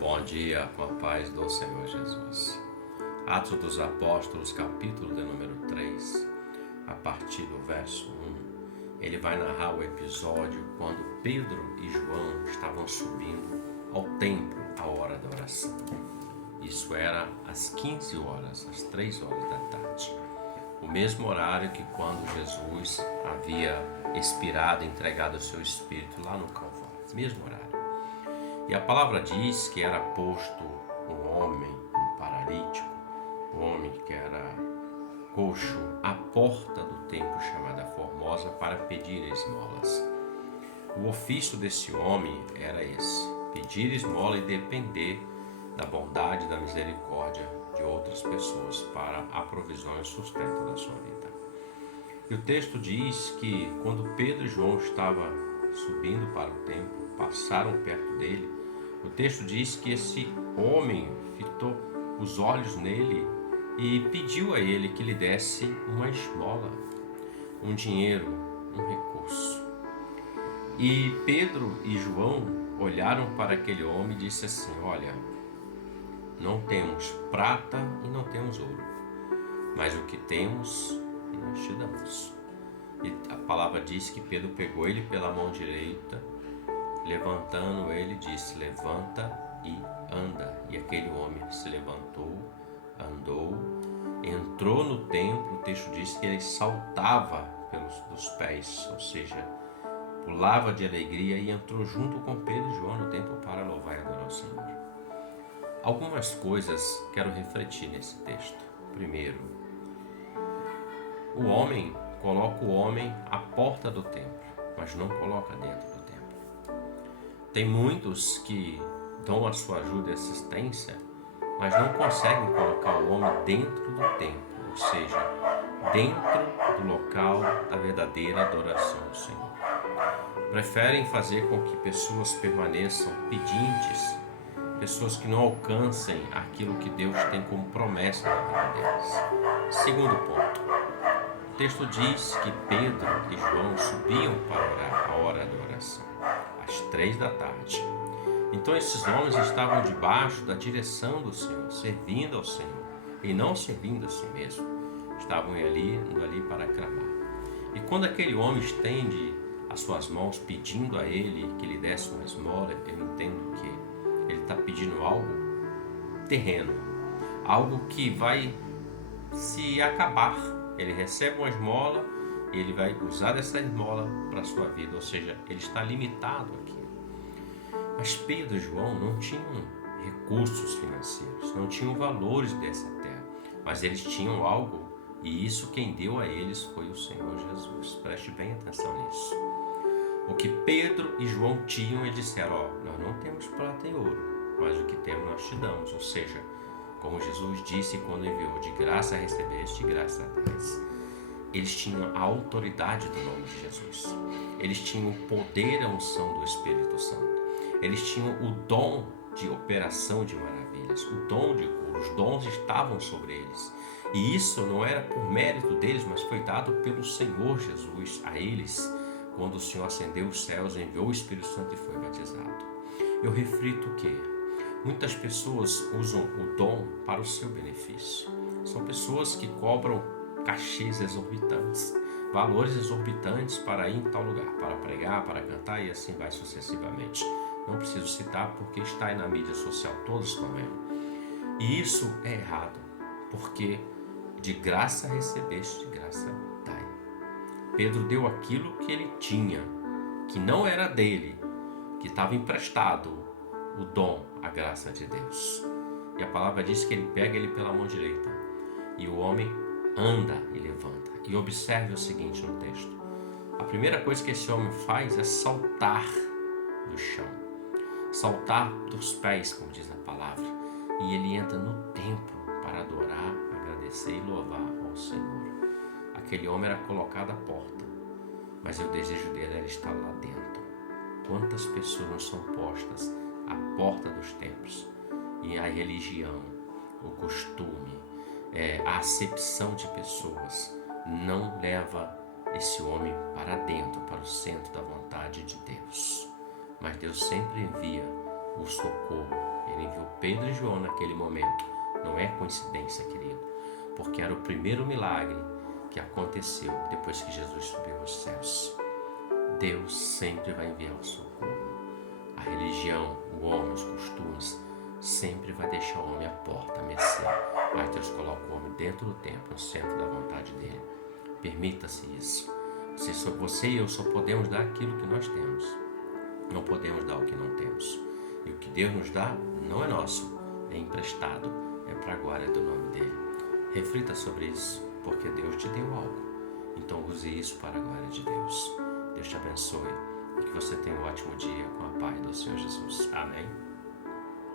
Bom dia, com a paz do Senhor Jesus. Atos dos Apóstolos, capítulo de número 3, a partir do verso 1, ele vai narrar o episódio quando Pedro e João estavam subindo ao templo à hora da oração. Isso era às 15 horas, às 3 horas da tarde. O mesmo horário que quando Jesus havia expirado, entregado o seu espírito lá no Calvário. Mesmo horário. E a palavra diz que era posto um homem, um paralítico, um homem que era coxo, à porta do templo chamada Formosa para pedir esmolas. O ofício desse homem era esse: pedir esmola e depender da bondade e da misericórdia de outras pessoas para a provisão e sustento da sua vida. E o texto diz que quando Pedro e João estavam subindo para o templo, passaram perto dele. O texto diz que esse homem fitou os olhos nele e pediu a ele que lhe desse uma esmola, um dinheiro, um recurso. E Pedro e João olharam para aquele homem e disse assim: olha, não temos prata e não temos ouro, mas o que temos nós te damos. E a palavra diz que Pedro pegou ele pela mão direita, levantando ele, disse: levanta e anda. E aquele homem se levantou, andou, entrou no templo. O texto diz que ele saltava dos pés, ou seja, pulava de alegria, e entrou junto com Pedro e João no templo para louvar e adorar o Senhor. Algumas coisas quero refletir nesse texto. Primeiro, o homem coloca o homem à porta do templo, mas não coloca dentro do templo. Tem muitos que dão a sua ajuda e assistência, mas não conseguem colocar o homem dentro do templo, ou seja, dentro do local da verdadeira adoração ao Senhor. Preferem fazer com que pessoas permaneçam pedintes, pessoas que não alcancem aquilo que Deus tem como promessa na vida deles. Segundo ponto, o texto diz que Pedro e João subiam para orar a hora da oração, às 3 da tarde. Então esses homens estavam debaixo da direção do Senhor, servindo ao Senhor e não servindo a si mesmo. Estavam indo ali para clamar. E quando aquele homem estende as suas mãos pedindo a ele que lhe desse uma esmola, eu entendo que ele está pedindo algo terreno, algo que vai se acabar. Ele recebe uma esmola e ele vai usar essa esmola para a sua vida, ou seja, ele está limitado aqui. Mas Pedro e João não tinham recursos financeiros, não tinham valores dessa terra, mas eles tinham algo, e isso quem deu a eles foi o Senhor Jesus. Preste bem atenção nisso. O que Pedro e João tinham, eles disseram: nós não temos prata e ouro, mas o que temos nós te damos. Ou seja, como Jesus disse quando enviou: de graça recebeste, de graça dás. Eles tinham a autoridade do nome de Jesus. Eles tinham o poder e a unção do Espírito Santo. Eles tinham o dom de operação de maravilhas, o dom de cura. Os dons estavam sobre eles. E isso não era por mérito deles, mas foi dado pelo Senhor Jesus a eles, quando o Senhor acendeu os céus, enviou o Espírito Santo e foi batizado. Eu reflito que muitas pessoas usam o dom para o seu benefício. São pessoas que cobram cachês exorbitantes, valores exorbitantes para ir em tal lugar, para pregar, para cantar, e assim vai sucessivamente. Não preciso citar porque está aí na mídia social, todos estão vendo. E isso é errado, porque de graça recebeste, de graça dai. Pedro deu aquilo que ele tinha, que não era dele, que estava emprestado, o dom, a graça de Deus. E a palavra diz que ele pega ele pela mão direita, e o homem anda e levanta. E observe o seguinte no texto: a primeira coisa que esse homem faz é saltar do chão, saltar dos pés, como diz a palavra, e ele entra no templo para adorar, agradecer e louvar ao Senhor. Aquele homem era colocado à porta, mas o desejo dele era estar lá dentro. Quantas pessoas não são postas à porta dos templos? E a religião, o costume, a acepção de pessoas não leva esse homem para dentro, para o centro da vontade de Deus. Mas Deus sempre envia o socorro, Ele enviou Pedro e João naquele momento. Não é coincidência, querido, porque era o primeiro milagre que aconteceu depois que Jesus subiu aos céus. Deus sempre vai enviar o socorro. A religião, o homem, os costumes, sempre vai deixar o homem à porta, a mercê. Mas Deus coloca o homem dentro do templo, no centro da vontade dele. Permita-se isso. Você e eu só podemos dar aquilo que nós temos. Não podemos dar o que não temos. E o que Deus nos dá não é nosso, é emprestado, é para a glória do nome dele. Reflita sobre isso, porque Deus te deu algo. Então use isso para a glória de Deus. Deus te abençoe e que você tenha um ótimo dia com a paz do Senhor Jesus. Amém.